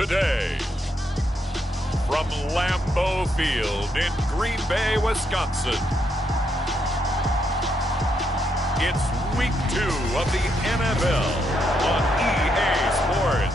Today, from Lambeau Field in Green Bay, Wisconsin, it's Week 2 of the NFL on EA Sports.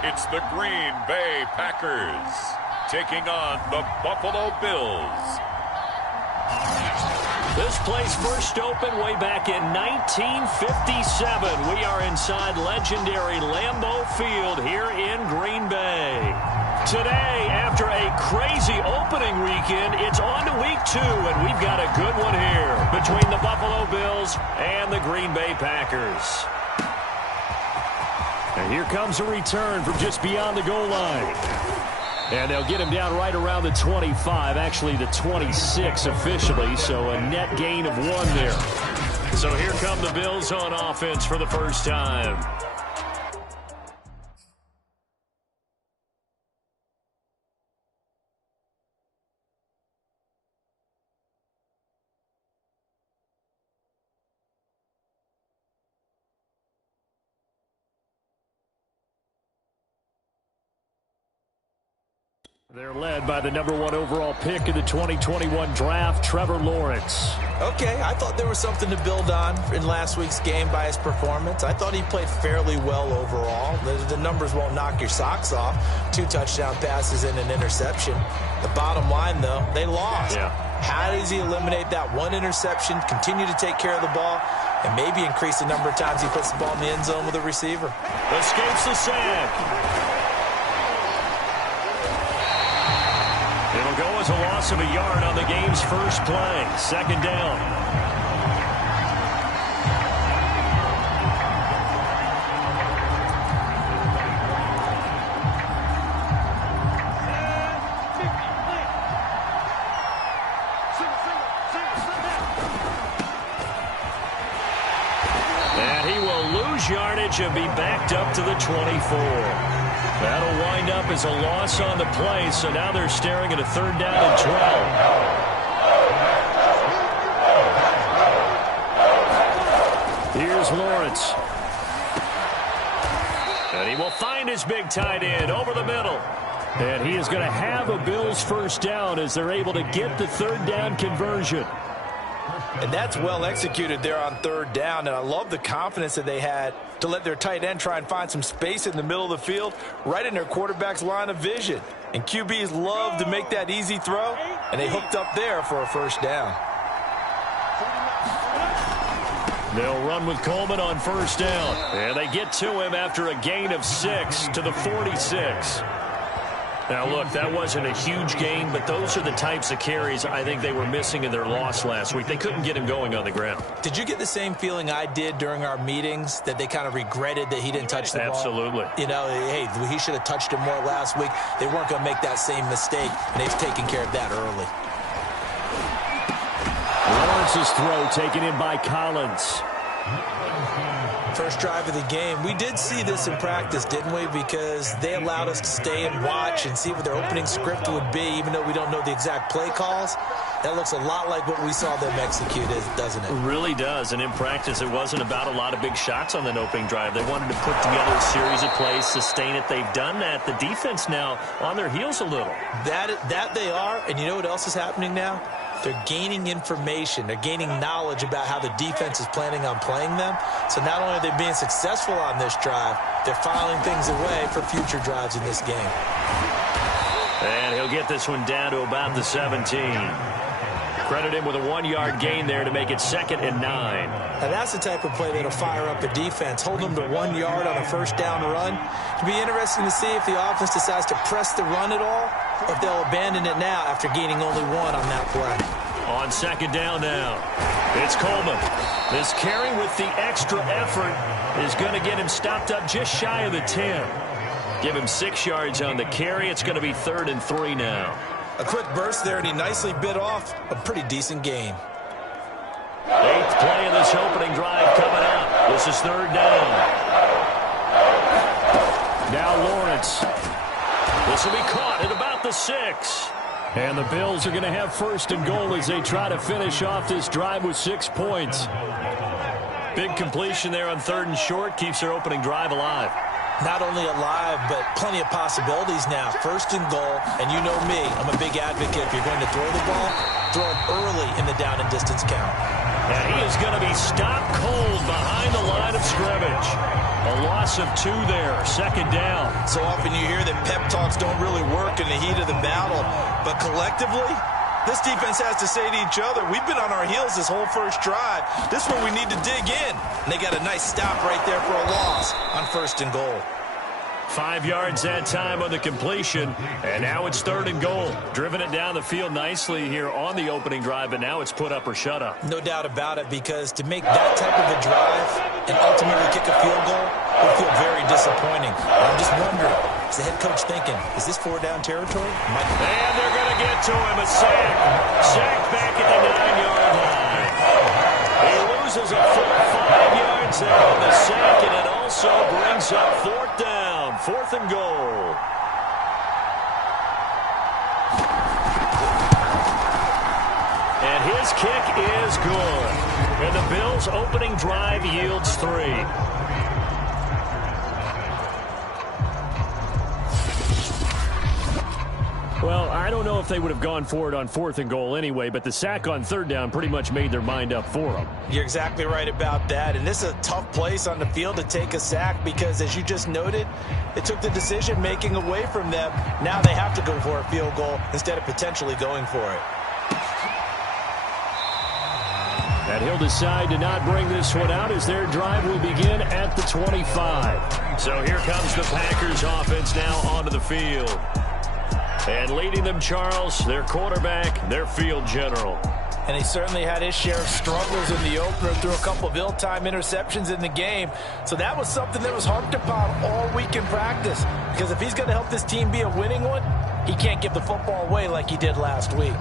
It's the Green Bay Packers taking on the Buffalo Bills. This place first opened way back in 1957. We are inside legendary Lambeau Field here in Green Bay. Today, after a crazy opening weekend, it's on to Week 2, and we've got a good one here between the Buffalo Bills and the Green Bay Packers. And here comes a return from just beyond the goal line. And they'll get him down right around the 25, actually the 26 officially, so a net gain of 1 there. So here come the Bills on offense for the first time. They're led by the #1 overall pick in the 2021 draft, Trevor Lawrence. Okay, I thought there was something to build on in last week's game by his performance. I thought he played fairly well overall. The numbers won't knock your socks off. 2 touchdown passes and an interception. The bottom line, though, they lost. Yeah. How does he eliminate that 1 interception, continue to take care of the ball, and maybe increase the number of times he puts the ball in the end zone with a receiver? Escapes the sack. It'll go as a loss of a yard on the game's first play. 2nd down. And he will lose yardage and be backed up to the 24. That'll wind up as a loss on the play, so now they're staring at a 3rd down and 12. Here's Lawrence. And he will find his big tight end over the middle. And he is going to have a Bills first down as they're able to get the 3rd down conversion. And that's well executed there on 3rd down, and I love the confidence that they had to let their tight end try and find some space in the middle of the field, right in their quarterback's line of vision. And QBs love to make that easy throw, and they hooked up there for a first down. They'll run with Coleman on 1st down, and they get to him after a gain of 6 to the 46. Now, look, that wasn't a huge gain, but those are the types of carries I think they were missing in their loss last week. They couldn't get him going on the ground. Did you get the same feeling I did during our meetings, that they kind of regretted that he didn't touch the ball? Absolutely. You know, hey, he should have touched him more last week. They weren't going to make that same mistake, and they've taken care of that early. Lawrence's throw taken in by Collins. First drive of the game. We did see this in practice, didn't we? Because they allowed us to stay and watch and see what their opening script would be, even though we don't know the exact play calls. That looks a lot like what we saw them execute, doesn't it? It really does. And in practice, it wasn't about a lot of big shots on that opening drive. They wanted to put together a series of plays, sustain it. They've done that. The defense now on their heels a little. That they are. And you know what else is happening now? They're gaining information. They're gaining knowledge about how the defense is planning on playing them. So not only are they being successful on this drive, they're filing things away for future drives in this game. And he'll get this one down to about the 17. Credit him with a 1-yard gain there to make it 2nd and 9. Now that's the type of play that'll fire up a defense. Hold them to 1 yard on a first down run. It'll be interesting to see if the offense decides to press the run at all, or if they'll abandon it now after gaining only 1 on that play. On 2nd down now, it's Coleman. This carry with the extra effort is going to get him stopped up just shy of the 10. Give him 6 yards on the carry. It's going to be 3rd and 3 now. A quick burst there, and he nicely bit off a pretty decent gain. 8th play of this opening drive coming This is third down. Now Lawrence. This will be caught at about the 6. And the Bills are going to have first and goal as they try to finish off this drive with 6 points. Big completion there on third and short. Keeps their opening drive alive. Not only alive, but plenty of possibilities now. First and goal, and you know me, I'm a big advocate. If you're going to throw the ball, throw it early in the down and distance count. And he is going to be stopped cold behind the line of scrimmage. A loss of 2 there, second down. So often you hear that pep talks don't really work in the heat of the battle, but collectively, this defense has to say to each other, we've been on our heels this whole first drive. This is where we need to dig in. And they got a nice stop right there for a loss on first and goal. 5 yards that time on the completion, and now it's third and goal. Driven it down the field nicely here on the opening drive, but now it's put up or shut up. No doubt about it, because to make that type of a drive and ultimately kick a field goal would feel very disappointing. I'm just wondering, is the head coach thinking, is this 4-down territory? And they're going to get to him, a sack. Sacked back at the 9-yard line. He loses a full 5 yards there on the sack, and it also brings up fourth down. Fourth and goal. And his kick is good. And the Bills' opening drive yields 3. Well, I don't know if they would have gone for it on fourth and goal anyway, but the sack on third down pretty much made their mind up for them. You're exactly right about that, and this is a tough place on the field to take a sack because, as you just noted, it took the decision-making away from them. Now they have to go for a field goal instead of potentially going for it. And he'll decide to not bring this one out as their drive will begin at the 25. So here comes the Packers offense now onto the field. And leading them, Charles, their quarterback, their field general. And he certainly had his share of struggles in the opener, threw a couple of ill-timed interceptions in the game. So that was something that was harped upon all week in practice. Because if he's going to help this team be a winning one, he can't give the football away like he did last week.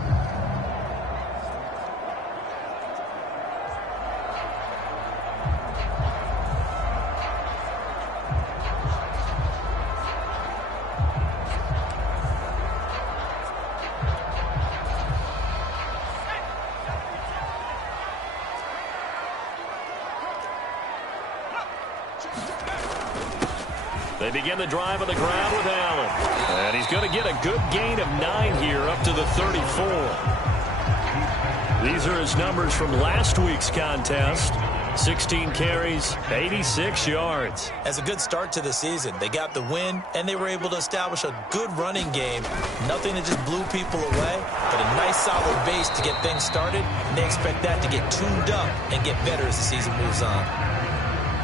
They begin the drive on the ground with Allen. And he's going to get a good gain of 9 here up to the 34. These are his numbers from last week's contest. 16 carries, 86 yards. As a good start to the season, they got the win, and they were able to establish a good running game. Nothing that just blew people away, but a nice solid base to get things started, and they expect that to get tuned up and get better as the season moves on.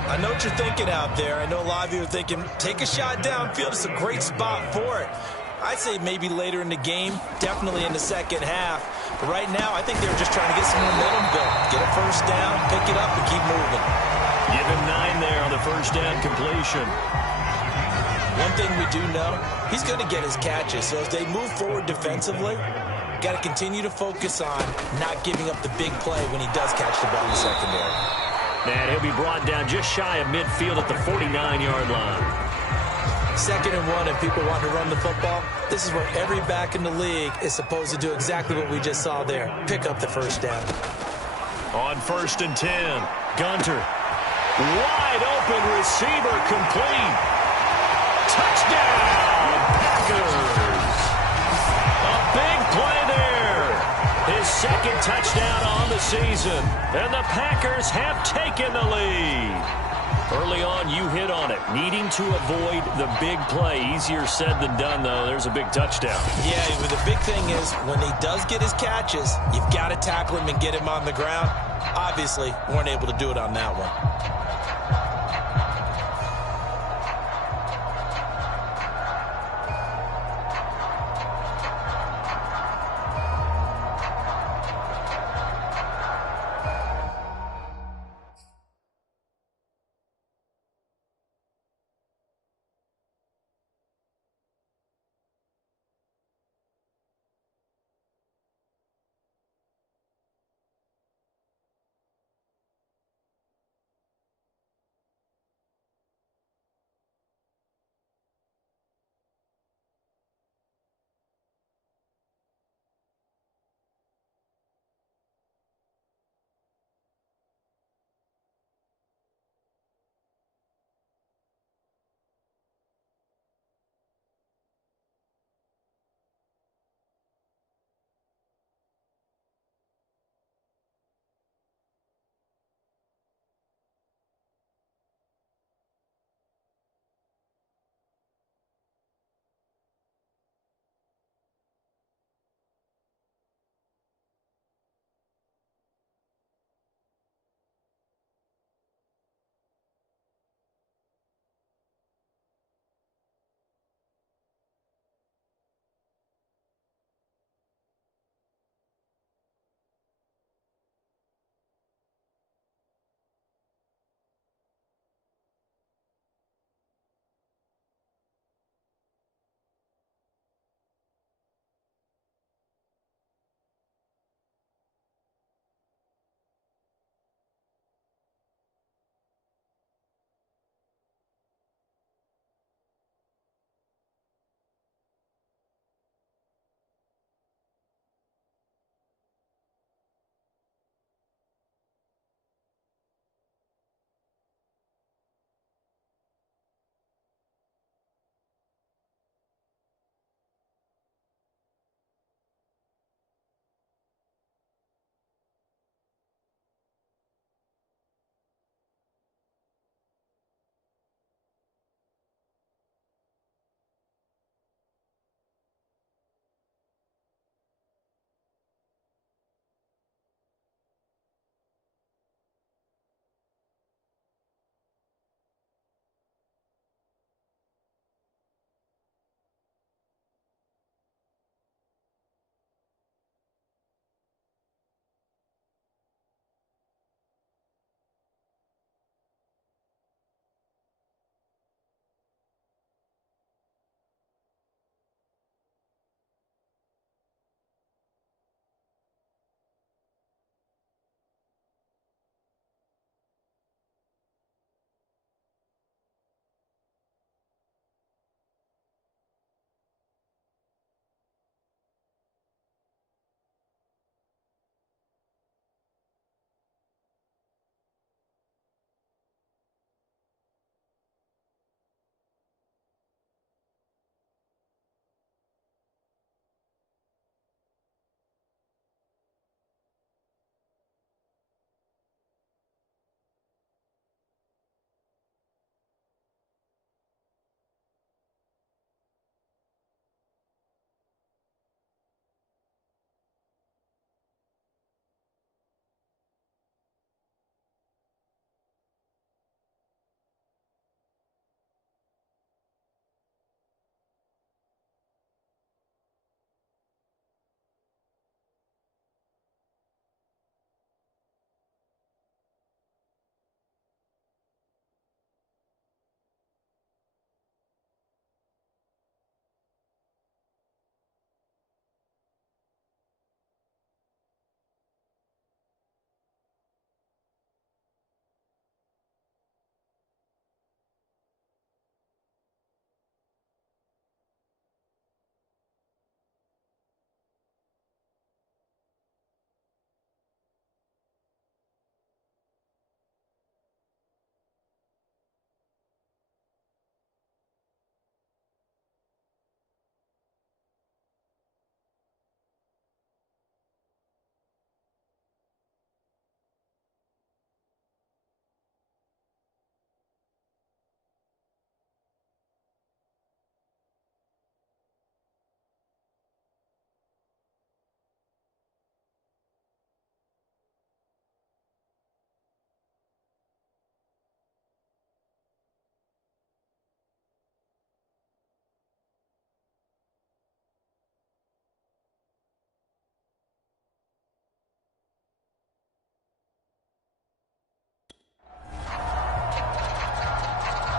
I know what you're thinking out there. I know a lot of you are thinking, take a shot downfield. It's a great spot for it. I'd say maybe later in the game, definitely in the second half. But right now, I think they were just trying to get some momentum built. Get a first down, pick it up, and keep moving. Give him 9 there on the first down completion. One thing we do know, he's going to get his catches. So as they move forward defensively, got to continue to focus on not giving up the big play when he does catch the ball in the secondary. And he'll be brought down just shy of midfield at the 49-yard line. 2nd and 1, and people want to run the football. This is where every back in the league is supposed to do exactly what we just saw there. Pick up the first down. On 1st and 10, Gunter. Wide open receiver complete. Touchdown, Packers. A big play there. His 2nd touchdown on the season. And the Packers have taken the lead. Early on, you hit on it. Needing to avoid the big play. Easier said than done, though. There's a big touchdown. Yeah, but the big thing is when he does get his catches, you've got to tackle him and get him on the ground. Obviously, weren't able to do it on that one.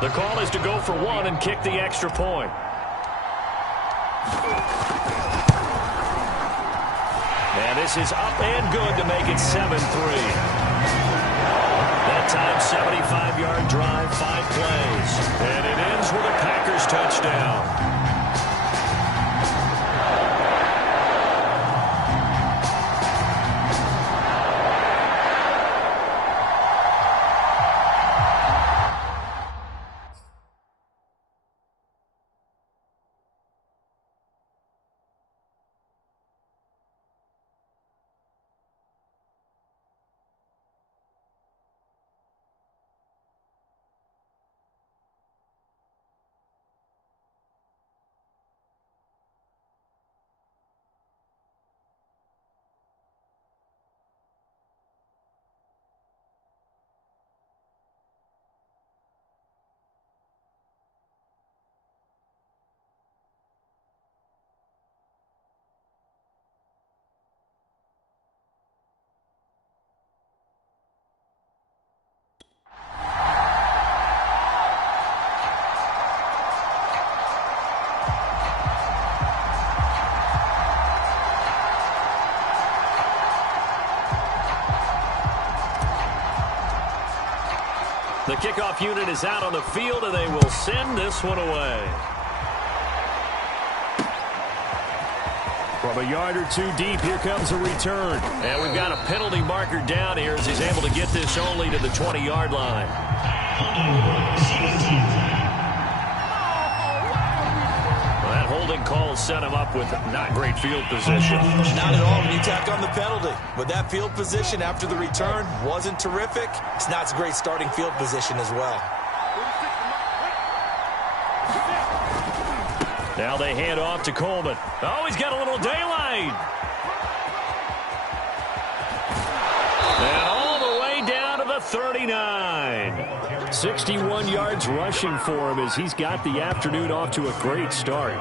The call is to go for one and kick the extra point. And this is up and good to make it 7-3. That time, 75-yard drive, 5 plays. And it ends with a Packers touchdown. The kickoff unit is out on the field, and they will send this one away. From a yard or two deep, here comes a return. And we've got a penalty marker down here as he's able to get this only to the 20-yard line. Well, that holding call set him up with not great field position. Not at all when you tack on the penalty. But that field position after the return wasn't terrific. It's not a great starting field position as well. Now they hand off to Coleman. Oh, he's got a little daylight. And all the way down to the 39. 61 yards rushing for him as he's got the afternoon off to a great start.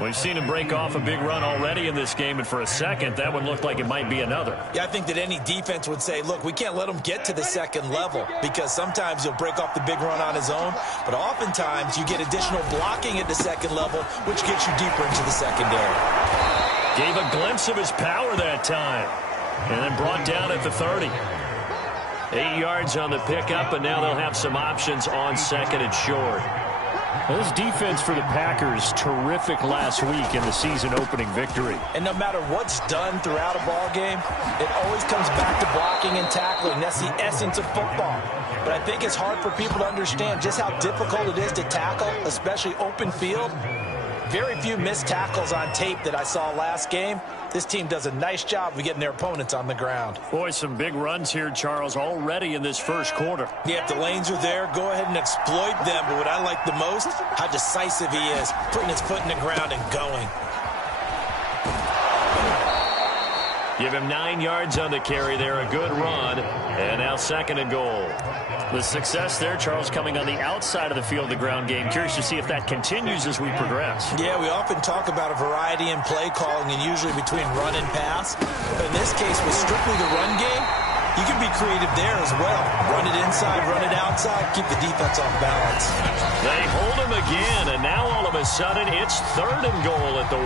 We've seen him break off a big run already in this game, and for a second, that one looked like it might be another. Yeah, I think that any defense would say, look, we can't let him get to the second level because sometimes he'll break off the big run on his own, but oftentimes you get additional blocking at the second level, which gets you deeper into the secondary. Gave a glimpse of his power that time, and then brought down at the 30. 8 yards on the pickup, and now they'll have some options on second and short. Well, this defense for the Packers, terrific last week in the season-opening victory. And no matter what's done throughout a ball game, it always comes back to blocking and tackling. That's the essence of football. But I think it's hard for people to understand just how difficult it is to tackle, especially open field. Very few missed tackles on tape that I saw last game. This team does a nice job of getting their opponents on the ground. Boy, some big runs here, Charles, already in this first quarter. Yeah, if the lanes are there, go ahead and exploit them. But what I like the most, how decisive he is, putting his foot in the ground and going. Give him 9 yards on the carry there, a good run, and now second and goal. The success there, Charles, coming on the outside of the field, the ground game. Curious to see if that continues as we progress. Yeah, we often talk about a variety in play calling and usually between run and pass. But in this case, with strictly the run game, you can be creative there as well. Run it inside, run it outside, keep the defense off balance. They hold him again, and now all of a sudden it's third and goal at the 1.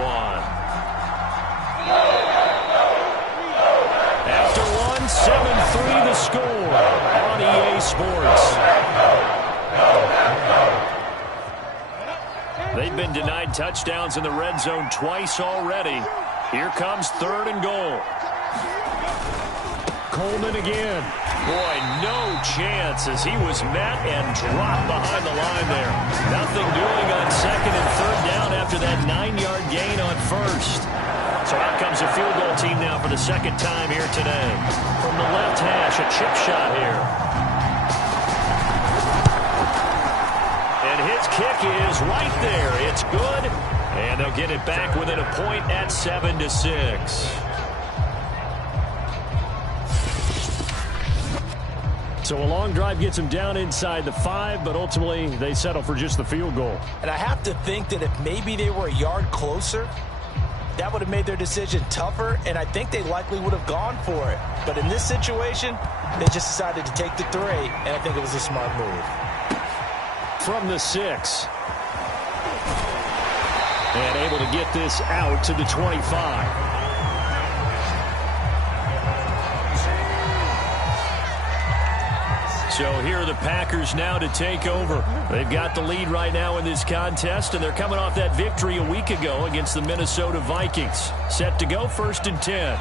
After 7-3 the score on EA Sports. They've been denied touchdowns in the red zone twice already. Here comes third and goal. Coleman again. Boy, no chance as he was met and dropped behind the line there. Nothing doing on second and third down after that 9-yard gain on first. So out comes a field goal team now for the second time here today. From the left hash, a chip shot here. And his kick is right there. It's good. And they'll get it back within a point at 7-6. So a long drive gets them down inside the 5, but ultimately they settle for just the field goal. And I have to think that if maybe they were a yard closer, that would have made their decision tougher, and I think they likely would have gone for it. But in this situation, they just decided to take the 3, and I think it was a smart move. from the 6. And able to get this out to the 25. So here are the Packers now to take over. They've got the lead right now in this contest, and they're coming off that victory a week ago against the Minnesota Vikings. Set to go, 1st and 10.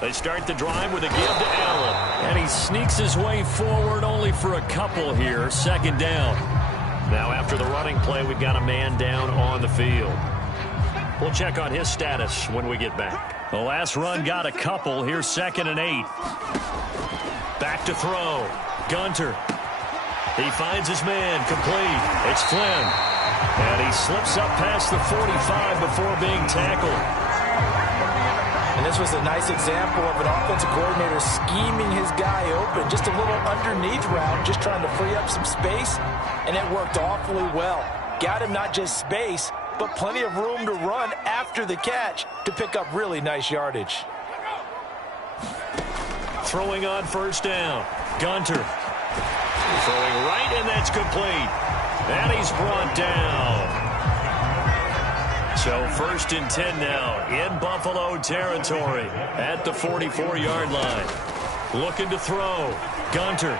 They start the drive with a give to Allen. And he sneaks his way forward only for a couple here. 2nd down. Now after the running play, we've got a man down on the field. We'll check on his status when we get back. The last run got a couple. Here's 2nd and 8. Back to throw. Gunter. He finds his man. Complete. It's Flynn. And he slips up past the 45 before being tackled. And this was a nice example of an offensive coordinator scheming his guy open. Just a little underneath route, just trying to free up some space, and it worked awfully well. Got him not just space, but plenty of room to run after the catch to pick up really nice yardage. Throwing on 1st down. Gunter. Throwing right, and that's complete. And he's brought down. So 1st and 10 now in Buffalo territory at the 44-yard line. Looking to throw. Gunter.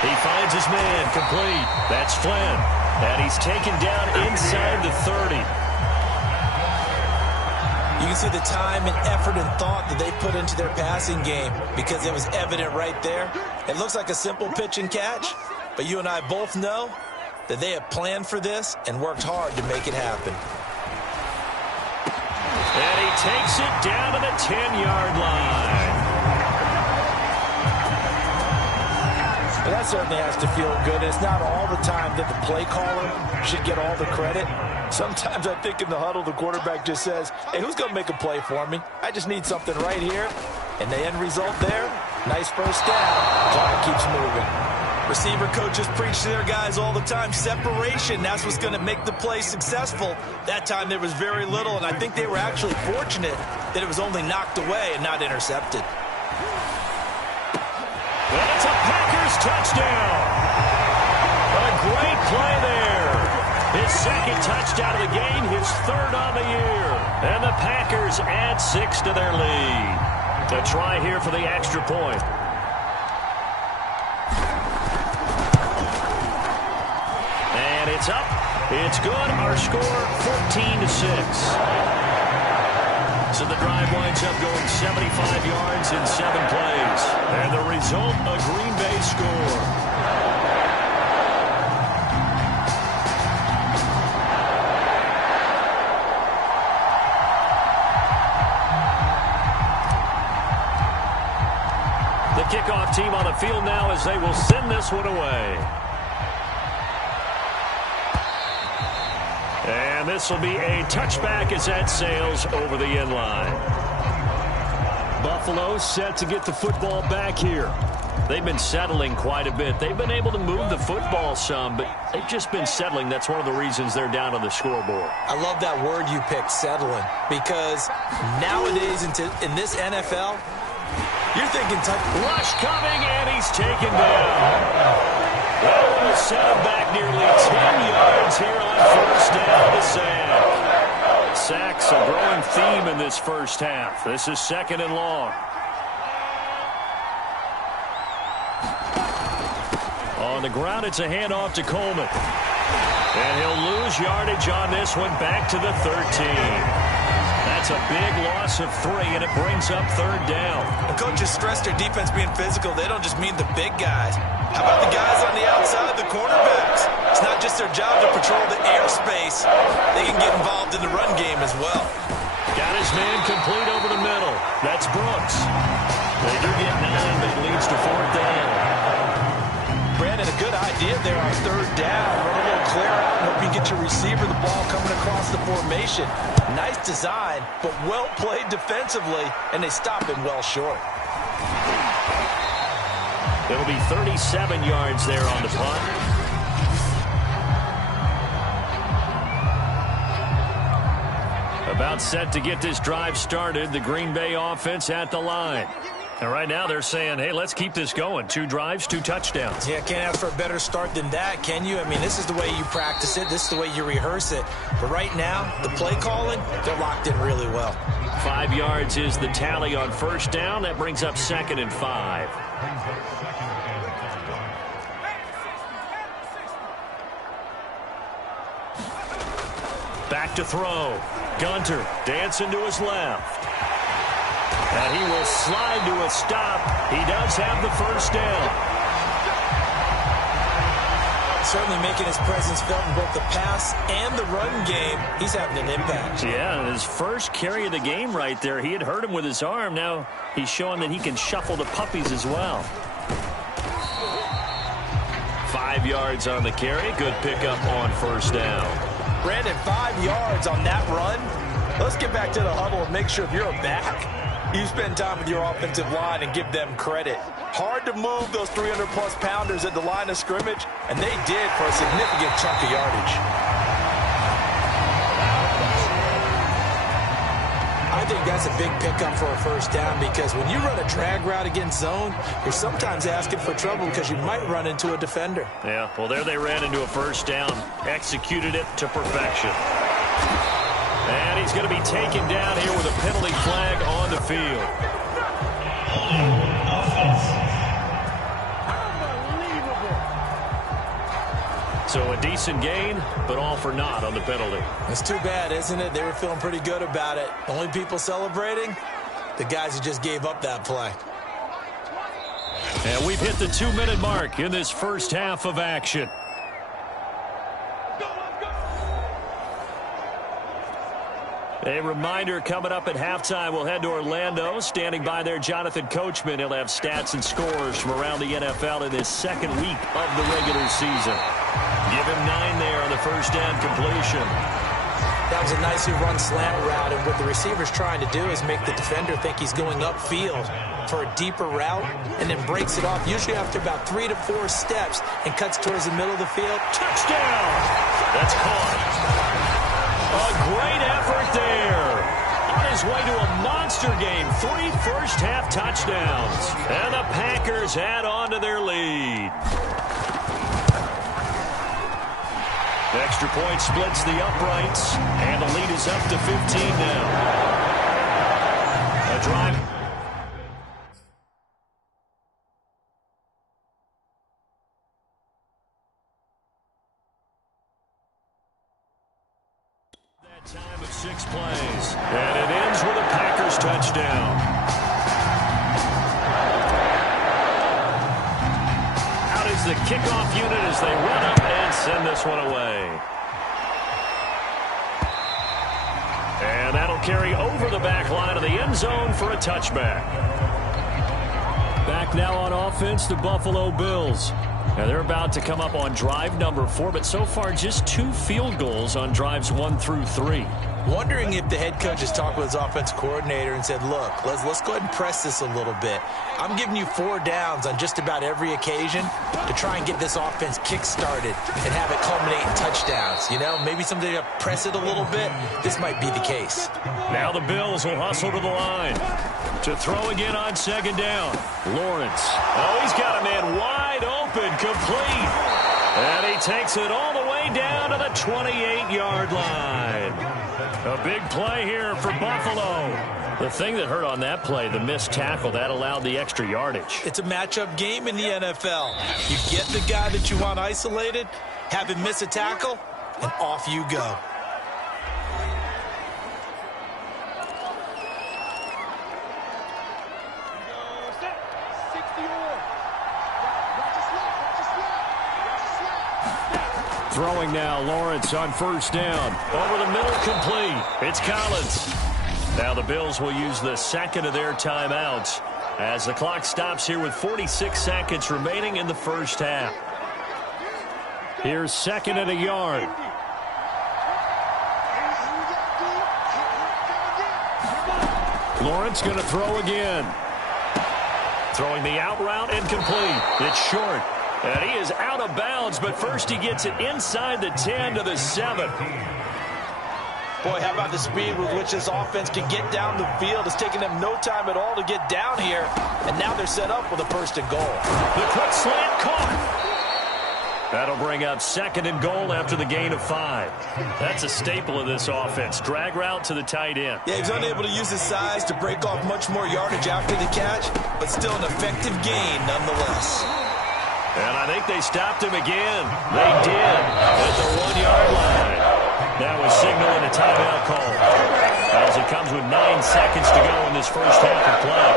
He finds his man. Complete. That's Flynn. And he's taken down inside the 30. You can see the time and effort and thought that they put into their passing game because it was evident right there. It looks like a simple pitch and catch, but you and I both know that they have planned for this and worked hard to make it happen. And he takes it down to the 10-yard line. Well, that certainly has to feel good. It's not all the time that the play caller should get all the credit. Sometimes I think in the huddle, the quarterback just says, hey, who's going to make a play for me? I just need something right here. And the end result there, nice 1st down. Clock keeps moving. Receiver coaches preach to their guys all the time. Separation, that's what's going to make the play successful. That time there was very little, and I think they were actually fortunate that it was only knocked away and not intercepted. That's a Packers touchdown. A great play there. His 2nd touchdown of the game, his 3rd on the year. And the Packers add 6 to their lead. A try here for the extra point. It's up. It's good. Our score, 14-6. So the drive winds up going 75 yards in 7 plays. And the result, a Green Bay score. The kickoff team on the field now as they will send this one away. And this will be a touchback as that sails over the end line. Buffalo set to get the football back here. They've been settling quite a bit. They've been able to move the football some, but they've just been settling. That's one of the reasons they're down on the scoreboard. I love that word you picked, settling, because nowadays in this NFL, you're thinking rush coming, and he's taken down. That will set him back nearly 10 yards here on 1st down to sack. Sacks a growing theme in this 1st half. This is 2nd and long. On the ground, it's a handoff to Coleman. And he'll lose yardage on this one back to the 13. That's a big loss of 3, and it brings up 3rd down. The coaches stress their defense being physical. They don't just mean the big guys. How about the guys on the outside, the cornerbacks? It's not just their job to patrol the airspace. They can get involved in the run game as well. Got his man complete over the middle. That's Brooks. They do get 9, but it leads to 4th down. Brandon, a good idea there on 3rd down. Run a little clear out and hope you get your receiver the ball coming across the formation. Nice design, but well played defensively, and they stop him well short. It'll be 37 yards there on the punt. A About set to get this drive started. The Green Bay offense at the line. And right now they're saying, hey, let's keep this going. 2 drives, 2 touchdowns. Yeah, can't ask for a better start than that, can you? I mean, this is the way you practice it. This is the way you rehearse it. But right now, the play calling, they're locked in really well. 5 yards is the tally on first down. That brings up 2nd and 5. Back to throw. Gunter dancing to his left. And he will slide to a stop. He does have the first down. Certainly making his presence felt in both the pass and the run game. He's having an impact. Yeah, his first carry of the game right there. He had hurt him with his arm. Now he's showing that he can shuffle the puppies as well. 5 yards on the carry. Good pickup on first down. Brandon, 5 yards on that run. Let's get back to the huddle and make sure if you're a back, you spend time with your offensive line and give them credit. Hard to move those 300-plus pounders at the line of scrimmage, and they did for a significant chunk of yardage. I think that's a big pickup for a first down because when you run a drag route against zone, you're sometimes asking for trouble because you might run into a defender. Yeah, well, there they ran into a first down, executed it to perfection. And he's going to be taken down here with a penalty flag on the field. So a decent gain, but all for naught on the penalty. It's too bad, isn't it? They were feeling pretty good about it. Only people celebrating, the guys who just gave up that play. And we've hit the 2-minute mark in this first half of action. A reminder coming up at halftime, we'll head to Orlando. Standing by there, Jonathan Coachman. He'll have stats and scores from around the NFL in his second week of the regular season. Give him 9 there on the first down completion. That was a nicely run slant route, and what the receiver's trying to do is make the defender think he's going upfield for a deeper route and then breaks it off, usually after about 3 to 4 steps, and cuts towards the middle of the field. Touchdown! That's caught. A great effort there. On his way to a monster game. 3 first-half touchdowns. And the Packers add on to their lead. Extra point splits the uprights. And the lead is up to 15 now. A drive. Time of 6 plays. And it ends with a Packers touchdown. Out is the kickoff unit as they run up and send this one away. And that'll carry over the back line of the end zone for a touchback. Back now on offense, the Buffalo Bills. Now they're about to come up on drive number 4, but so far just 2 field goals on drives 1 through 3. Wondering if the head coach has talked with his offense coordinator and said, look, let's go ahead and press this a little bit. I'm giving you 4 downs on just about every occasion to try and get this offense kick-started and have it culminate in touchdowns. You know, maybe someday to press it a little bit. This might be the case. Now the Bills will hustle to the line. To throw again on second down. Lawrence. Oh, he's got a man wide open, complete. And he takes it all the way down to the 28-yard line. A big play here for Buffalo. The thing that hurt on that play, the missed tackle, that allowed the extra yardage. It's a matchup game in the NFL. You get the guy that you want isolated, have him miss a tackle, and off you go. Throwing now, Lawrence on first down. Over the middle, complete. It's Collins. Now the Bills will use the second of their timeouts as the clock stops here with 46 seconds remaining in the first half. Here's 2nd and a yard. Lawrence going to throw again. Throwing the out route, incomplete. It's short. And he is out of bounds, but first he gets it inside the 10 to the 7. Boy, how about the speed with which this offense can get down the field? It's taking them no time at all to get down here, and now they're set up with a first and goal. The quick slant caught. That'll bring up 2nd and goal after the gain of 5. That's a staple of this offense. Drag route to the tight end. Yeah, he's unable to use his size to break off much more yardage after the catch, but still an effective gain nonetheless. And I think they stopped him again. They did at the 1-yard line. That was signaling a timeout call, as it comes with 9 seconds to go in this first half of play.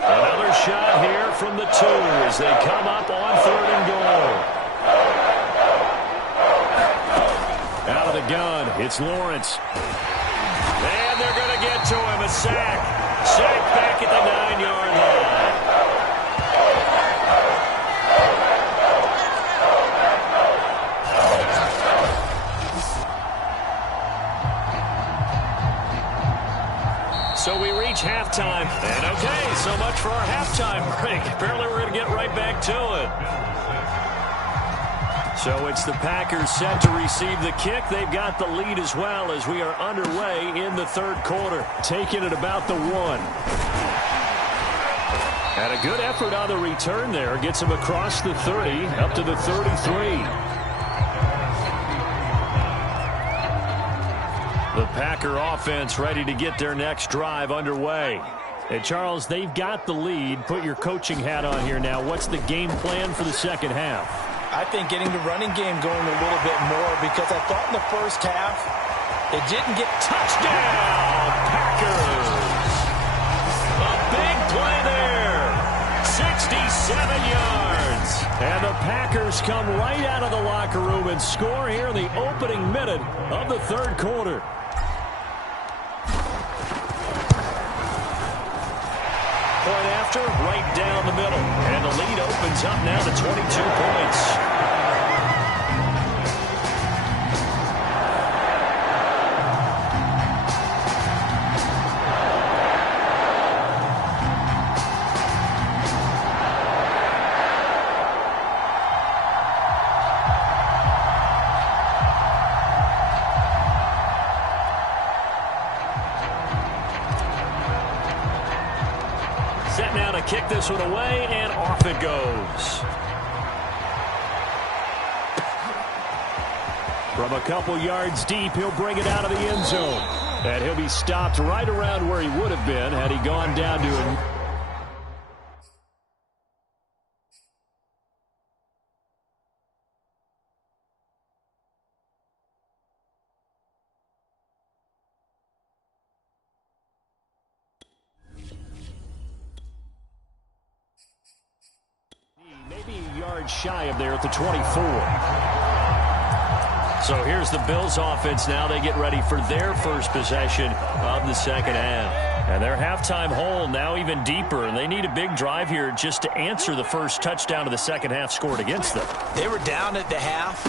Another shot here from the 2 as they come up on 3rd and goal. Out of the gun, it's Lawrence. And they're going to get to him, a sack. Sack back at the 9-yard line. So we reach halftime, and okay, so much for our halftime break. Apparently we're going to get right back to it. So it's the Packers set to receive the kick. They've got the lead as well as we are underway in the 3rd quarter. Taking it about the 1. And a good effort on the return there. Gets him across the 30, up to the 33. The Packer offense ready to get their next drive underway. And Charles, they've got the lead. Put your coaching hat on here now. What's the game plan for the second half? I think getting the running game going a little bit more, because I thought in the first half it didn't get touchdown Packers. A big play there. 67 yards. And the Packers come right out of the locker room and score here in the opening minute of the 3rd quarter. Point after, right down the middle. And the lead opens up now to 22 points. Set now to kick this one away, and off it goes. From a couple yards deep, he'll bring it out of the end zone. And he'll be stopped right around where he would have been had he gone down to him. Shy of there at the 24. So here's the Bills offense now. They get ready for their first possession of the second half. And their halftime hole now even deeper, and they need a big drive here just to answer the first touchdown of the second half scored against them. They were down at the half.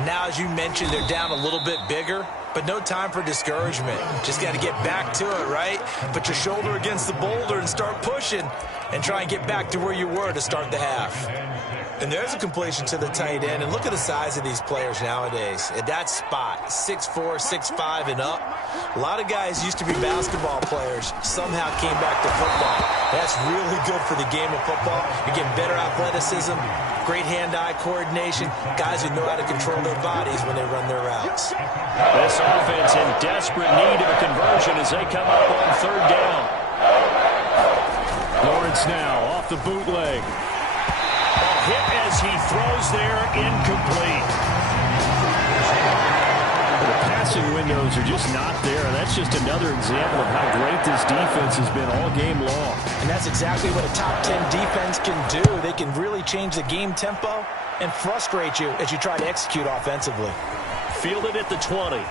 Now, as you mentioned, they're down a little bit bigger, but no time for discouragement. Just got to get back to it, right? Put your shoulder against the boulder and start pushing and try and get back to where you were to start the half. And there's a completion to the tight end. And look at the size of these players nowadays. At that spot, 6'4", 6'5", and up. A lot of guys used to be basketball players, somehow came back to football. That's really good for the game of football. You get better athleticism, great hand-eye coordination, guys who know how to control their bodies when they run their routes. This offense in desperate need of a conversion as they come up on 3rd down. Lawrence now off the bootleg. Hit as he throws there, incomplete. The passing windows are just not there, and that's just another example of how great this defense has been all game long. And that's exactly what a top 10 defense can do. They can really change the game tempo and frustrate you as you try to execute offensively. Fielded at the 20.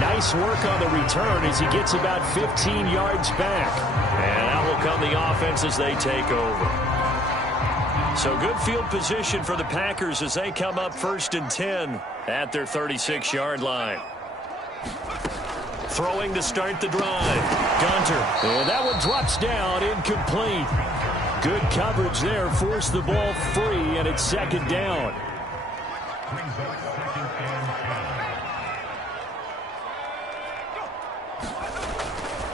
Nice work on the return as he gets about 15 yards back. And out will come the offense as they take over. So good field position for the Packers as they come up 1st and 10 at their 36-yard line. Throwing to start the drive. Gunter. And that one drops down, incomplete. Good coverage there. Forced the ball free, and it's second down.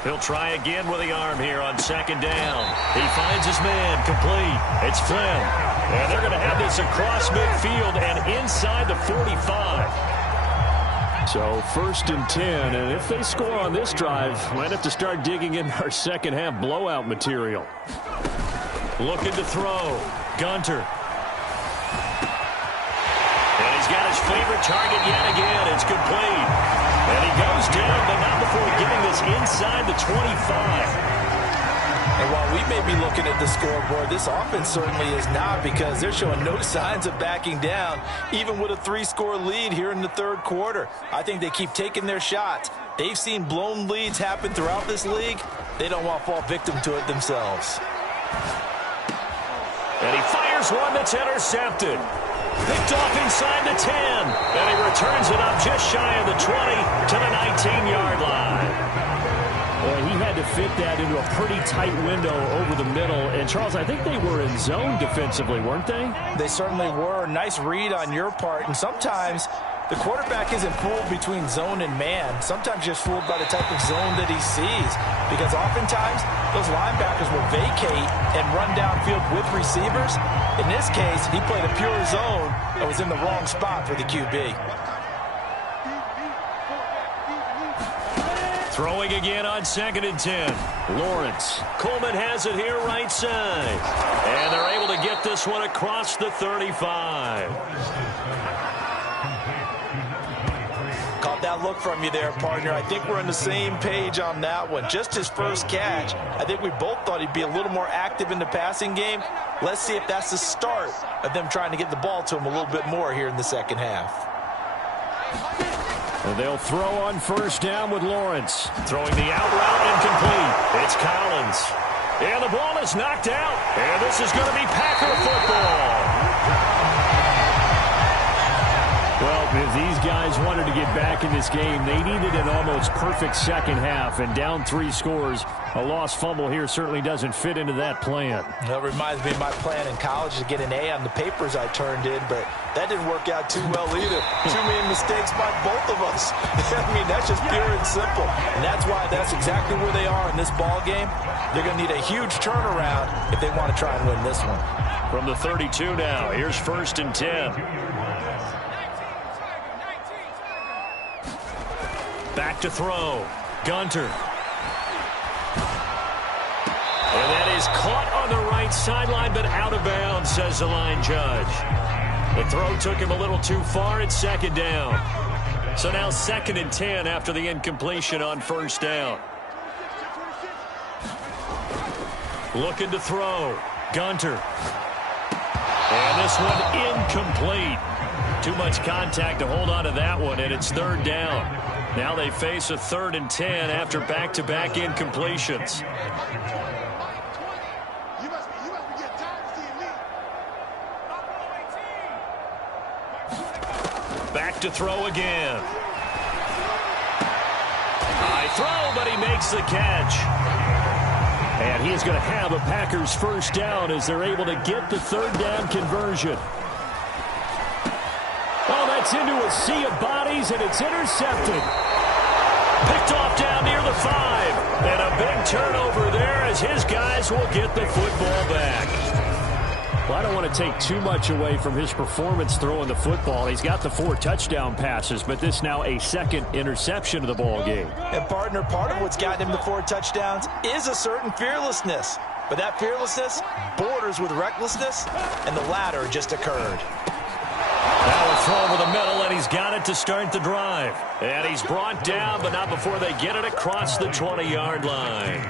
He'll try again with the arm here on second down. He finds his man, complete. It's Flynn. And they're going to have this across midfield and inside the 45. So 1st and 10, and if they score on this drive, might have to start digging in our second half blowout material. Looking to throw. Gunter. And he's got his favorite target yet again. It's complete. And he goes down, but not before getting this inside the 25. And while we may be looking at the scoreboard, this offense certainly is not, because they're showing no signs of backing down, even with a 3-score lead here in the third quarter. I think they keep taking their shots. They've seen blown leads happen throughout this league. They don't want to fall victim to it themselves. And he fires one that's intercepted. Picked off inside the 10. And he returns it up just shy of the 20 to the 19-yard line. Boy, he had to fit that into a pretty tight window over the middle. And, Charles, I think they were in zone defensively, weren't they? They certainly were. Nice read on your part. And sometimes the quarterback isn't fooled between zone and man. Sometimes just fooled by the type of zone that he sees. Because oftentimes, those linebackers will vacate and run downfield with receivers. In this case, he played a pure zone and was in the wrong spot for the QB. Throwing again on 2nd and 10. Lawrence. Coleman has it here right side. And they're able to get this one across the 35. Caught that look from you there, partner. I think we're on the same page on that one. Just his first catch. I think we both thought he'd be a little more active in the passing game. Let's see if that's the start of them trying to get the ball to him a little bit more here in the second half. And they'll throw on 1st down with Lawrence. Throwing the out route incomplete. It's Collins. And the ball is knocked out. And this is going to be Packer football. Well, if these guys wanted to get back in this game, they needed an almost perfect second half. And down 3 scores, a lost fumble here certainly doesn't fit into that plan. That reminds me of my plan in college to get an A on the papers I turned in, but that didn't work out too well either. Too many mistakes by both of us. I mean, that's just pure and simple. And that's why that's exactly where they are in this ball game. They're going to need a huge turnaround if they want to try and win this one. From the 32 now, here's 1st and 10. Back to throw. Gunter. And that is caught on the right sideline, but out of bounds, says the line judge. The throw took him a little too far. It's 2nd down. So now 2nd and 10 after the incompletion on 1st down. Looking to throw. Gunter. And this one incomplete. Too much contact to hold on to that one, and it's 3rd down. Now they face a 3rd and 10 after back-to-back incompletions. Back to throw again. High throw, but he makes the catch. And he's going to have a Packers 1st down as they're able to get the 3rd down conversion. Oh, that's into a sea of bodies, and it's intercepted. Picked off down near the 5. And a big turnover there as his guys will get the football back. Well, I don't want to take too much away from his performance throwing the football. He's got the 4 touchdown passes, but this now a 2nd interception of the ball game. And, partner, part of what's gotten him the 4 touchdowns is a certain fearlessness. But that fearlessness borders with recklessness, and the latter just occurred. Now a throw over the middle, and he's got it to start the drive. And he's brought down, but not before they get it across the 20-yard line.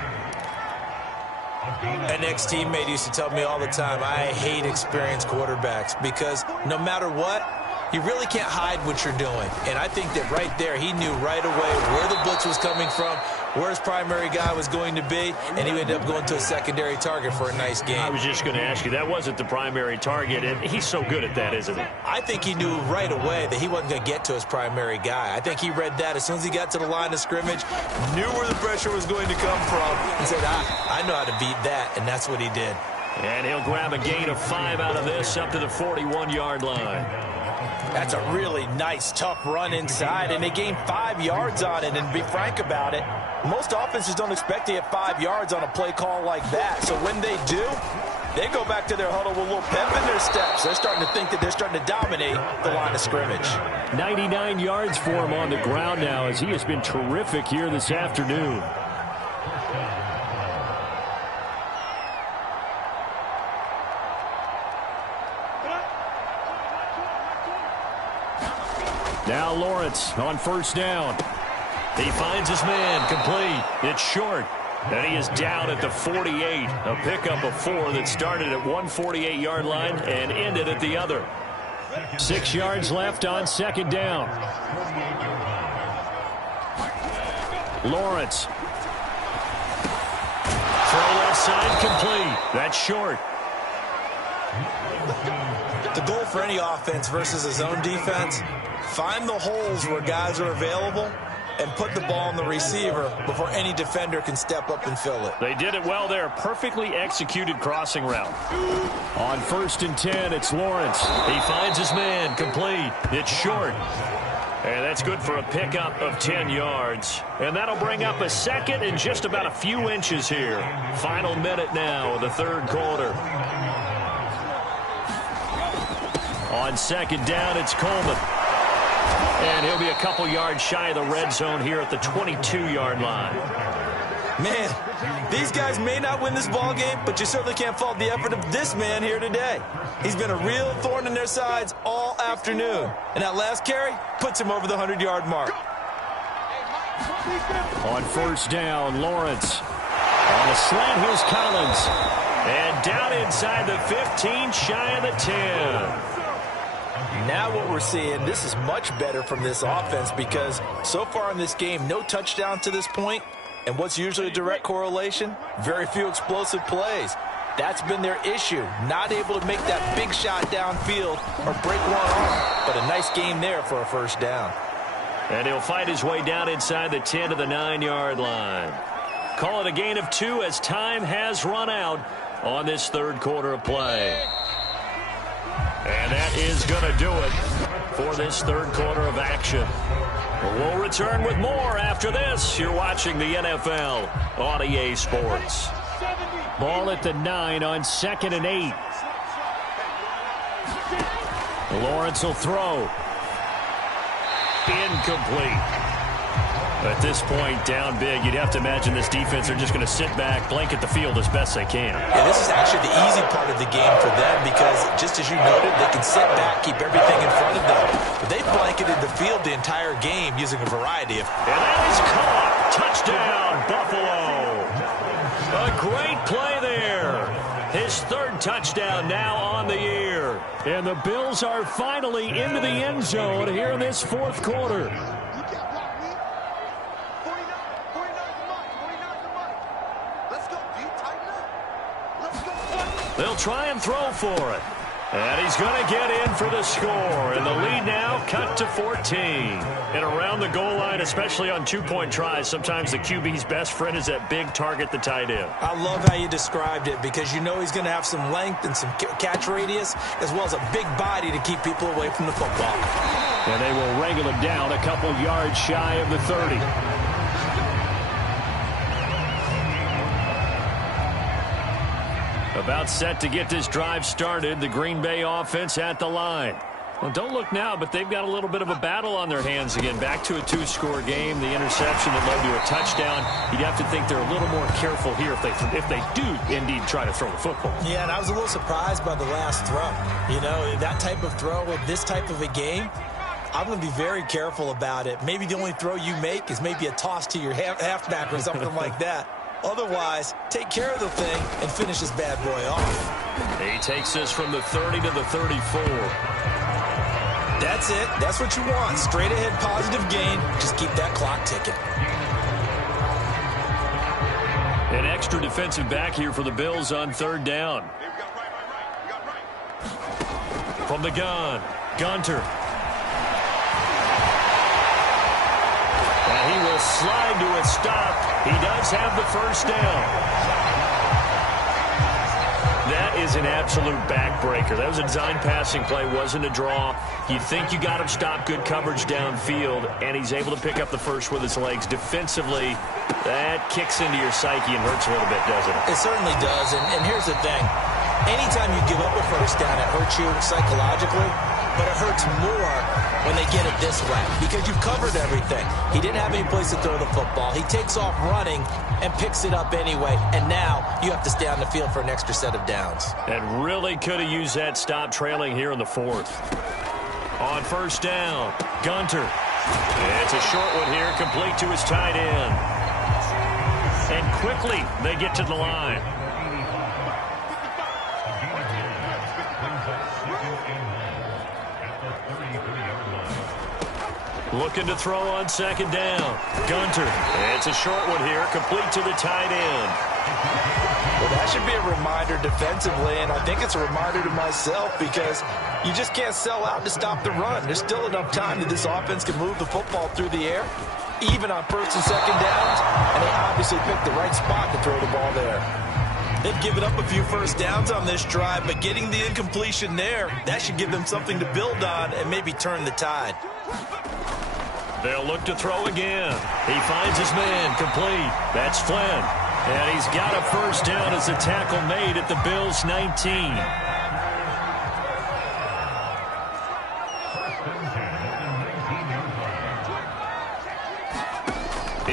An ex-teammate used to tell me all the time, I hate experienced quarterbacks because no matter what, you really can't hide what you're doing. And I think that right there, he knew right away where the blitz was coming from, where his primary guy was going to be, and he ended up going to a secondary target for a nice game. I was just going to ask you, that wasn't the primary target, and he's so good at that, isn't he? I think he knew right away that he wasn't going to get to his primary guy. I think he read that as soon as he got to the line of scrimmage, knew where the pressure was going to come from, and said, I know how to beat that, and that's what he did. And he'll grab a gain of 5 out of this up to the 41-yard line. That's a really nice, tough run inside, and they gained 5 yards on it. And to be frank about it, most offenses don't expect to get 5 yards on a play call like that. So when they do, they go back to their huddle with a little pep in their steps. They're starting to think that they're starting to dominate the line of scrimmage. 99 yards for him on the ground now, as he has been terrific here this afternoon. Now Lawrence on first down. He finds his man, complete. It's short. And he is down at the 48. A pickup of 4 that started at 148-yard line and ended at the other. 6 yards left on second down. Lawrence. Throw left side, complete. That's short. The goal for any offense versus a zone defense, find the holes where guys are available and put the ball on the receiver before any defender can step up and fill it. They did it well there. Perfectly executed crossing route. On first and 10, it's Lawrence. He finds his man, complete. It's short. And that's good for a pickup of 10 yards. And that'll bring up a second and just about a few inches here. Final minute now of the third quarter. On second down, it's Coleman. And he'll be a couple yards shy of the red zone here at the 22-yard line. Man, these guys may not win this ball game, but you certainly can't fault the effort of this man here today. He's been a real thorn in their sides all afternoon. And that last carry puts him over the 100-yard mark. On first down, Lawrence. On the slant, here's Collins. And down inside the 15, shy of the 10. Now what we're seeing, this is much better from this offense because so far in this game, no touchdown to this point. And what's usually a direct correlation? Very few explosive plays. That's been their issue. Not able to make that big shot downfield or break one off. But a nice game there for a first down. And he'll fight his way down inside the 10 to the 9-yard line. Call it a gain of 2 as time has run out on this third quarter of play. And that is going to do it for this third quarter of action. We'll return with more after this. You're watching the NFL on EA Sports. Ball at the 9 on second and 8. Lawrence will throw. Incomplete. At this point, down big, you'd have to imagine this defense are just going to sit back, blanket the field as best they can. Yeah, this is actually the easy part of the game for them because, just as you noted, they can sit back, keep everything in front of them. But they've blanketed the field the entire game using a variety of... And that is caught. Touchdown, Buffalo. A great play there. His third touchdown now on the year. And the Bills are finally into the end zone here in this fourth quarter. They'll try and throw for it. And he's going to get in for the score. And the lead now cut to 14. And around the goal line, especially on two-point tries, sometimes the QB's best friend is that big target, the tight end. I love how you described it because you know he's going to have some length and some catch radius as well as a big body to keep people away from the football. And they will wrangle him down a couple yards shy of the 30. About set to get this drive started, the Green Bay offense at the line. Well, don't look now, but they've got a little bit of a battle on their hands again. Back to a two-score game, the interception that led to a touchdown. You'd have to think they're a little more careful here if they do indeed try to throw the football. Yeah, and I was a little surprised by the last throw. You know, that type of throw with this type of a game, I'm going to be very careful about it. Maybe the only throw you make is maybe a toss to your halfback or something like that. Otherwise, take care of the thing and finish this bad boy off. He takes this from the 30 to the 34. That's it. That's what you want. Straight ahead positive gain. Just keep that clock ticking. An extra defensive back here for the Bills on third down. From the gun, Gunter. And he will slide to a stop. He does have the first down. That is an absolute backbreaker. That was a design passing play, wasn't a draw. You think you got him stopped, good coverage downfield, and he's able to pick up the first with his legs. Defensively, that kicks into your psyche and hurts a little bit, doesn't it? It certainly does, and here's the thing. Anytime you give up a first down, it hurts you psychologically, but it hurts more when they get it this way because you've covered everything. He didn't have any place to throw the football. He takes off running and picks it up anyway, and now you have to stay on the field for an extra set of downs. And really could have used that stop trailing here in the fourth. On first down, Gunter. It's a short one here, complete to his tight end. And quickly they get to the line. Looking to throw on second down. Gunter. It's a short one here, complete to the tight end. Well, that should be a reminder defensively, and I think it's a reminder to myself because you just can't sell out to stop the run. There's still enough time that this offense can move the football through the air, even on first and second downs, and they obviously picked the right spot to throw the ball there. They've given up a few first downs on this drive, but getting the incompletion there, that should give them something to build on and maybe turn the tide. They'll look to throw again. He finds his man, complete. That's Flynn. And he's got a first down as a tackle made at the Bills' 19.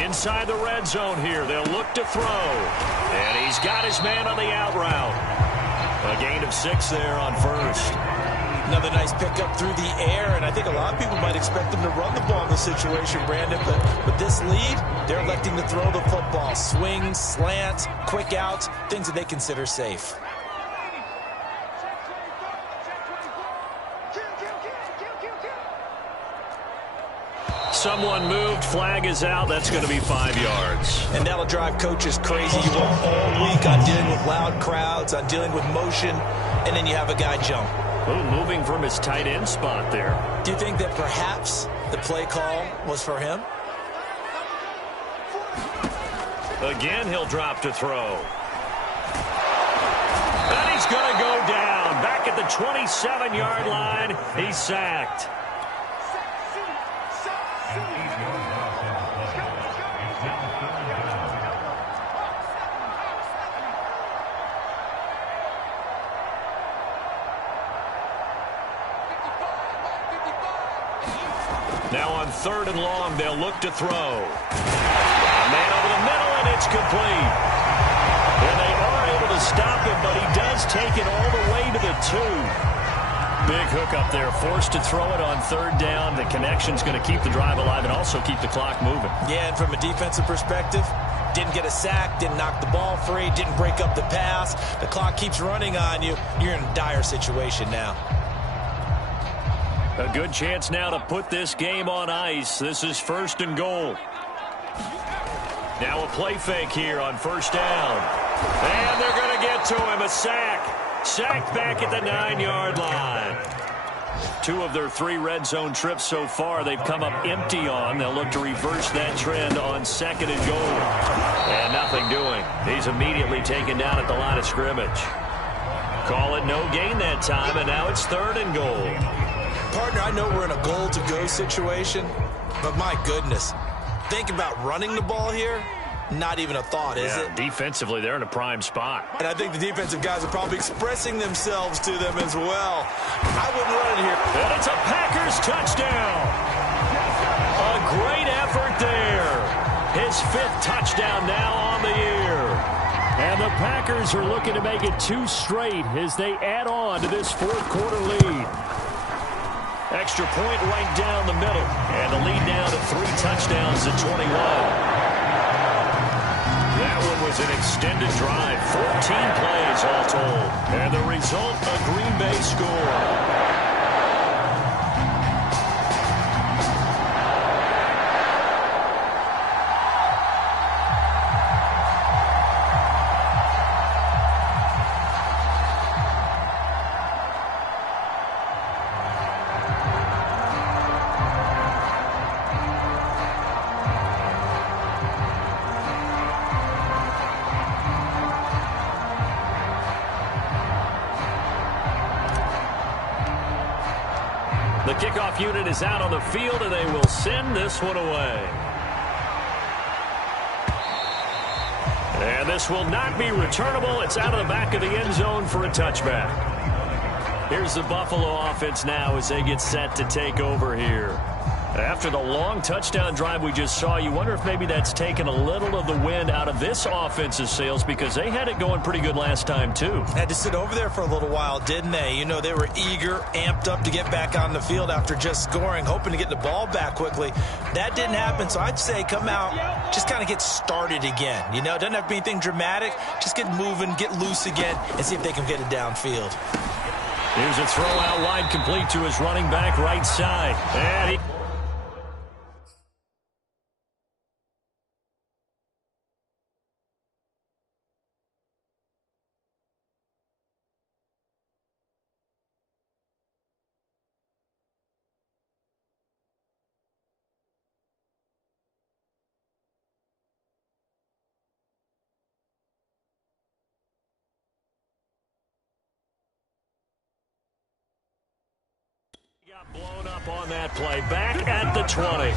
Inside the red zone here, they'll look to throw. And he's got his man on the out route. A gain of 6 there on first. Another nice pickup through the air, and I think a lot of people might expect them to run the ball in this situation, Brandon, but with this lead, they're electing to throw the football. Swings, slants, quick outs, things that they consider safe. Someone moved, flag is out, that's going to be 5 yards. And that'll drive coaches crazy. You work all week on dealing with loud crowds, on dealing with motion, and then you have a guy jump. Ooh, moving from his tight end spot there. Do you think that perhaps the play call was for him? Again, he'll drop to throw. And he's going to go down. Back at the 27-yard line, he's sacked. Now on third and long, they'll look to throw. A man over the middle, and it's complete. And they are able to stop him, but he does take it all the way to the 2. Big hook up there, forced to throw it on third down. The connection's going to keep the drive alive and also keep the clock moving. Yeah, and from a defensive perspective, didn't get a sack, didn't knock the ball free, didn't break up the pass. The clock keeps running on you. You're in a dire situation now. A good chance now to put this game on ice. This is first and goal. Now a play fake here on first down. And they're going to get to him. A sack. Sacked back at the 9-yard line. 2 of their 3 red zone trips so far they've come up empty on. They'll look to reverse that trend on second and goal. And nothing doing. He's immediately taken down at the line of scrimmage. Call it no gain that time, and now it's third and goal. Partner, I know we're in a goal-to-go situation, but my goodness, think about running the ball here. Not even a thought, is it? Defensively, they're in a prime spot. And I think the defensive guys are probably expressing themselves to them as well. I wouldn't run it here. And it's a Packers touchdown. A great effort there. His 5th touchdown now on the year. And the Packers are looking to make it 2 straight as they add on to this 4th quarter lead. Extra point right down the middle. And the lead down to 3 touchdowns at 21. That one was an extended drive. 14 plays all told. And the result, a Green Bay score. The kickoff unit is out on the field, and they will send this one away. And this will not be returnable. It's out of the back of the end zone for a touchback. Here's the Buffalo offense now as they get set to take over here. After the long touchdown drive we just saw, you wonder if maybe that's taken a little of the wind out of this offense's sails, because they had it going pretty good last time too. Had to sit over there for a little while, didn't they? You know, they were eager, amped up to get back on the field after just scoring, hoping to get the ball back quickly. That didn't happen, so I'd say come out, just kind of get started again. You know, it doesn't have to be anything dramatic. Just get moving, get loose again, and see if they can get it downfield. Here's a throw out wide, complete to his running back right side. And he... got blown up on that play. Back at the 20.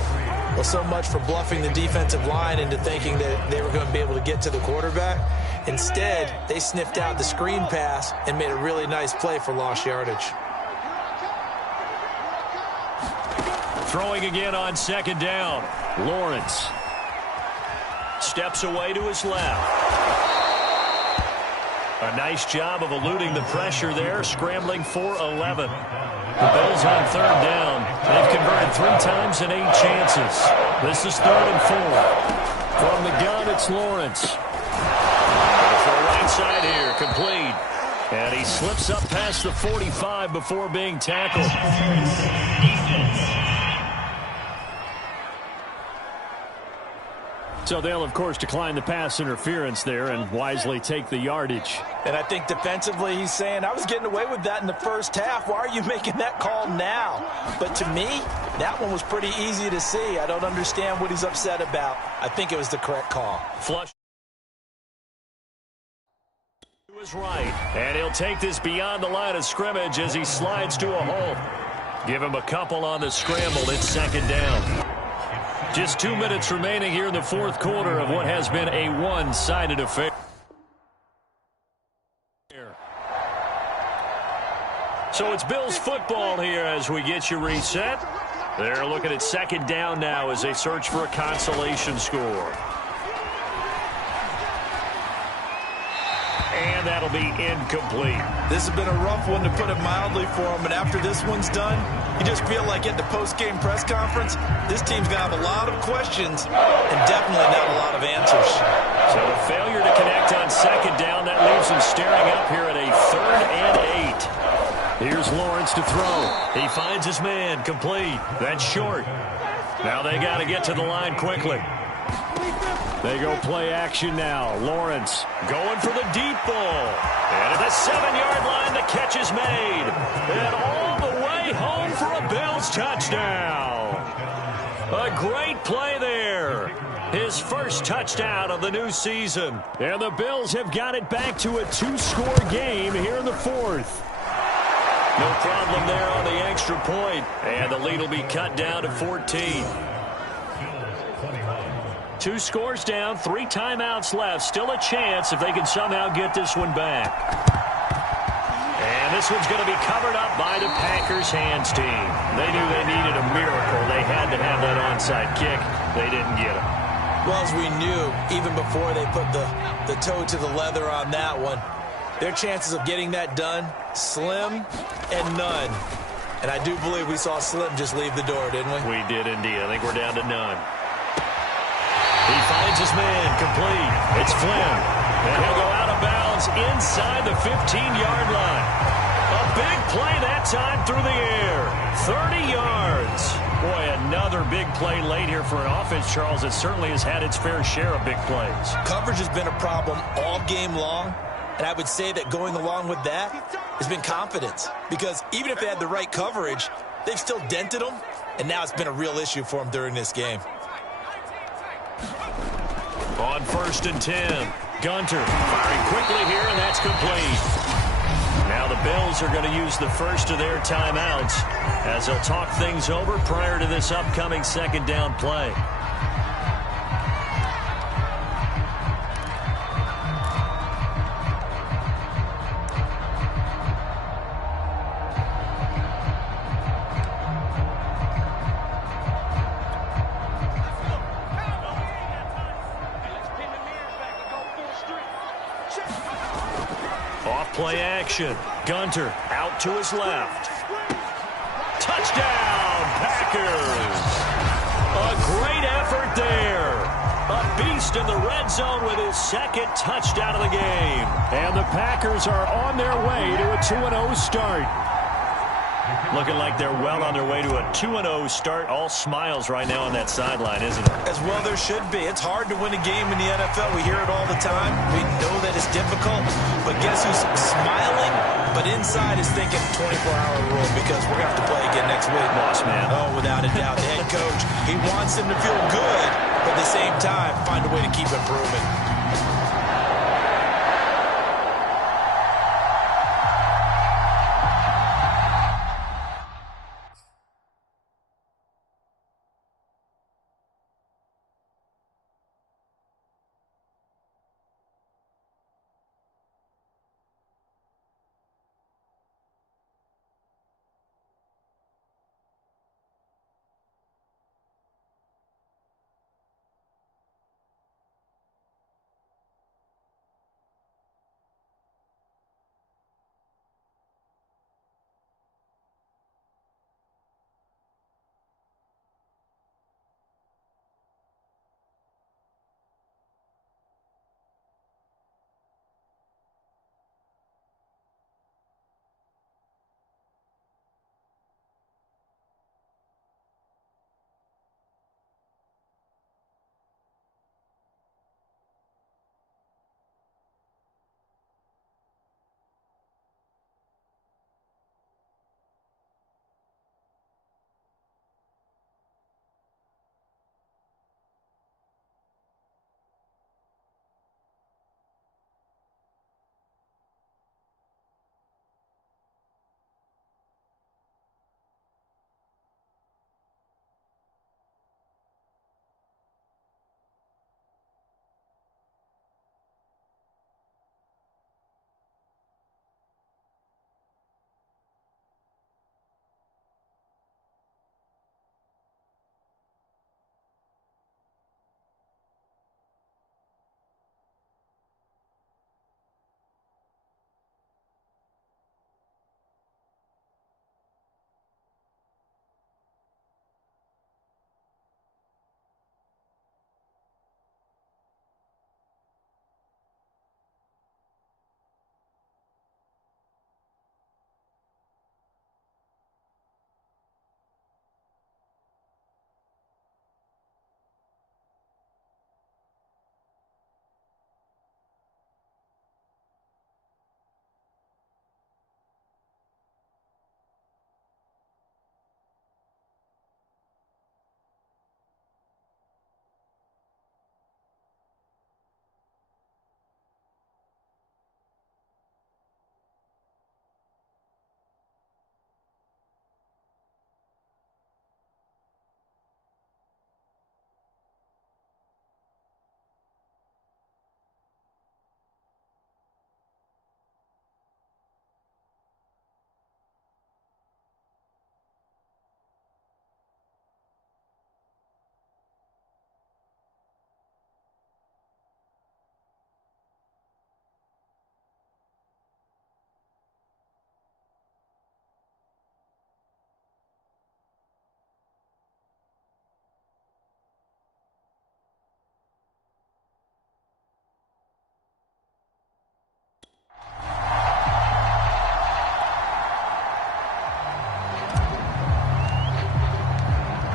Well, so much for bluffing the defensive line into thinking that they were going to be able to get to the quarterback. Instead, they sniffed out the screen pass and made a really nice play for lost yardage. Throwing again on second down. Lawrence steps away to his left. A nice job of eluding the pressure there, scrambling for 11. The Bills on third down. They've converted 3 times in 8 chances. This is 3rd and 4. From the gun, it's Lawrence. For the right side here, complete. And he slips up past the 45 before being tackled. So they'll, of course, decline the pass interference there and wisely take the yardage. And I think defensively he's saying, I was getting away with that in the first half. Why are you making that call now? But to me, that one was pretty easy to see. I don't understand what he's upset about. I think it was the correct call. Flush to his right. And he'll take this beyond the line of scrimmage as he slides to a hole. Give him a couple on the scramble. It's second down. Just 2 minutes remaining here in the fourth quarter of what has been a one-sided affair. So it's Bills football here as we get you reset. They're looking at second down now as they search for a consolation score. And that'll be incomplete. This has been a rough one, to put it mildly, for him. And after this one's done, you just feel like at the post-game press conference, this team's going to have a lot of questions and definitely not a lot of answers. So the failure to connect on second down, that leaves him staring up here at a 3rd and 8. Here's Lawrence to throw. He finds his man, complete. That's short. Now they got to get to the line quickly. They go play action now. Lawrence going for the deep ball. And at the 7-yard line, the catch is made. And all the way home for a Bills touchdown. A great play there. His first touchdown of the new season. And the Bills have got it back to a 2-score game here in the fourth. No problem there on the extra point. And the lead will be cut down to 14. 2 scores down, 3 timeouts left. Still a chance if they can somehow get this one back. And this one's going to be covered up by the Packers hands team. They knew they needed a miracle. They had to have that onside kick. They didn't get it. Well, as we knew, even before they put the toe to the leather on that one, their chances of getting that done, slim and none. And I do believe we saw Slim just leave the door, didn't we? We did indeed. I think we're down to none. He finds his man, complete. It's Flynn. And he'll go out of bounds inside the 15-yard line. A big play that time through the air. 30 yards. Boy, another big play late here for an offense, Charles, that certainly has had its fair share of big plays. Coverage has been a problem all game long. And I would say that going along with that has been confidence. Because even if they had the right coverage, they've still dented them. And now it's been a real issue for them during this game. On 1st and 10, Gunter firing quickly here, and that's complete. Now the Bills are going to use the first of their timeouts as they'll talk things over prior to this upcoming second down play. Play action. Gunter out to his left. Touchdown, Packers. A great effort there. A beast in the red zone with his second touchdown of the game. And the Packers are on their way to a 2-0 start. Looking like they're well on their way to a 2-0 start. All smiles right now on that sideline, isn't it? As well there should be. It's hard to win a game in the NFL. We hear it all the time. We know that it's difficult. But guess who's smiling? But inside is thinking 24-hour rule because we're going to have to play again next week. Boss man. Oh, without a doubt. The head coach, he wants them to feel good, but at the same time, find a way to keep improving.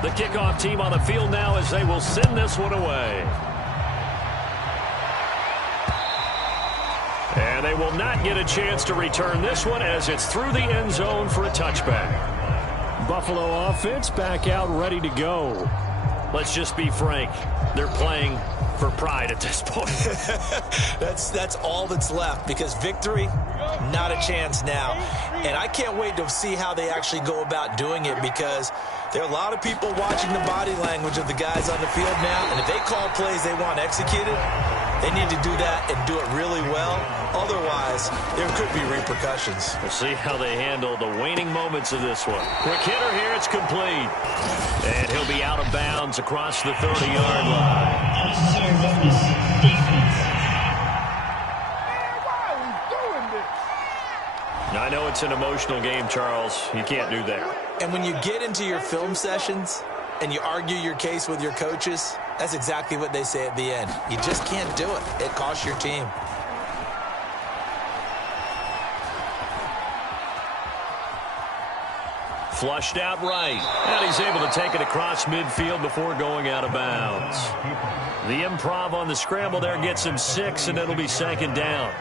The kickoff team on the field now as they will send this one away. And they will not get a chance to return this one as it's through the end zone for a touchback. Buffalo offense back out ready to go. Let's just be frank. They're playing for pride at this point. That's all that's left, because victory, not a chance now. And I can't wait to see how they actually go about doing it, because there are a lot of people watching the body language of the guys on the field now, and if they call plays they want executed, they need to do that and do it really well. Otherwise, there could be repercussions. We'll see how they handle the waning moments of this one. Quick hitter here, it's complete. And he'll be out of bounds across the 30-yard line. Now, I know it's an emotional game, Charles. You can't do that. And when you get into your film sessions and you argue your case with your coaches, that's exactly what they say at the end. You just can't do it. It costs your team. Flushed out right. And he's able to take it across midfield before going out of bounds. The improv on the scramble there gets him 6, and it'll be second down.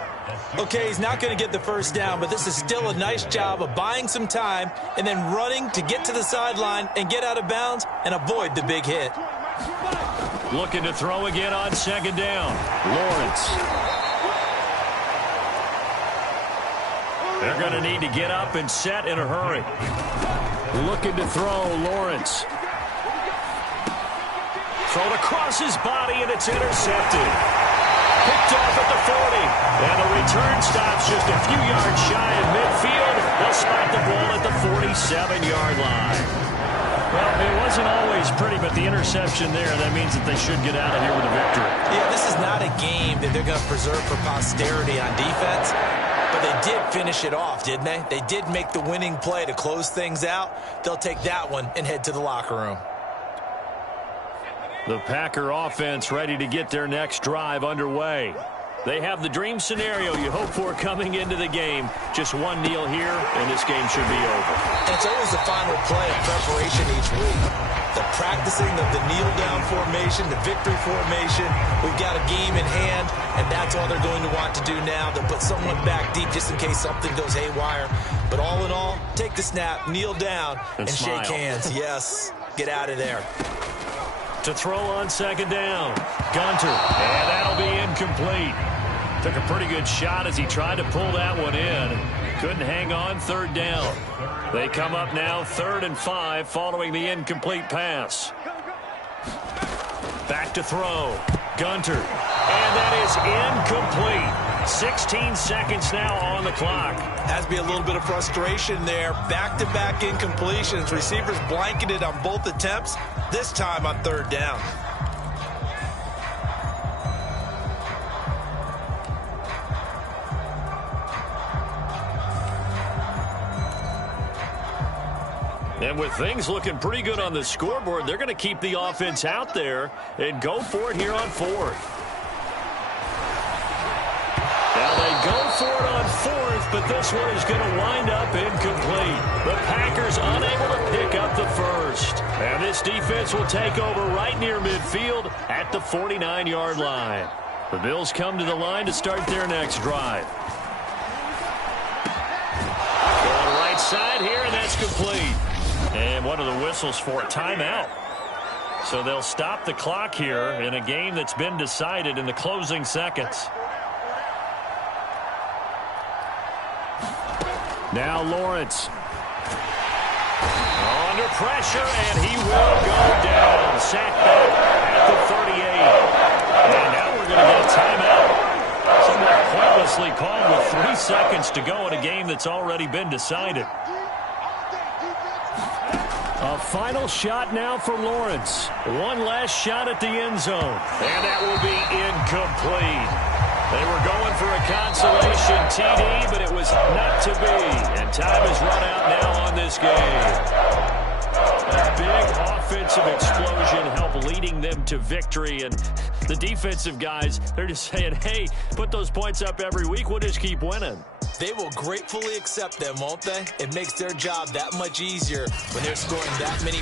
Okay, he's not going to get the first down, but this is still a nice job of buying some time and then running to get to the sideline and get out of bounds and avoid the big hit. Looking to throw again on second down. Lawrence. They're going to need to get up and set in a hurry. Looking to throw, Lawrence. Thrown across his body, and it's intercepted. Picked off at the 40. And the return stops just a few yards shy of midfield. They'll spot the ball at the 47-yard line. Well, it wasn't always pretty, but the interception there, that means that they should get out of here with a victory. Yeah, this is not a game that they're going to preserve for posterity on defense, but they did finish it off, didn't they? They did make the winning play to close things out. They'll take that one and head to the locker room. The Packer offense ready to get their next drive underway. They have the dream scenario you hope for coming into the game. Just one kneel here, and this game should be over. And it's always the final play of preparation each week. The practicing of the kneel-down formation, the victory formation. We've got a game in hand, and that's all they're going to want to do now. They'll put someone back deep just in case something goes haywire. But all in all, take the snap, kneel down, and shake hands. Yes, get out of there. To throw on second down. Gunter, and that'll be incomplete. Took a pretty good shot as he tried to pull that one in. Couldn't hang on, third down. They come up now 3rd and 5 following the incomplete pass. Back to throw. Gunter. And that is incomplete. 16 seconds now on the clock. Has to be a little bit of frustration there. Back-to-back incompletions. Receivers blanketed on both attempts, this time on 3rd down. And with things looking pretty good on the scoreboard, they're going to keep the offense out there and go for it here on 4th. Now they go for it on 4th, but this one is going to wind up incomplete. The Packers unable to pick up the first. And this defense will take over right near midfield at the 49-yard line. The Bills come to the line to start their next drive. Go on the right side here, and that's complete. And what are the whistles for? Timeout. So they'll stop the clock here in a game that's been decided in the closing seconds. Now Lawrence. Under pressure, and he will go down. Sacked back at the 38. And now we're going to get a timeout. Somewhat pointlessly called with 3 seconds to go in a game that's already been decided. A final shot now for Lawrence. One last shot at the end zone. And that will be incomplete. They were going for a consolation TD, but it was not to be. And time is run out now on this game. A big offensive explosion helped leading them to victory. And the defensive guys, they're just saying, hey, put those points up every week. We'll just keep winning. They will gratefully accept them, won't they? It makes their job that much easier when they're scoring that many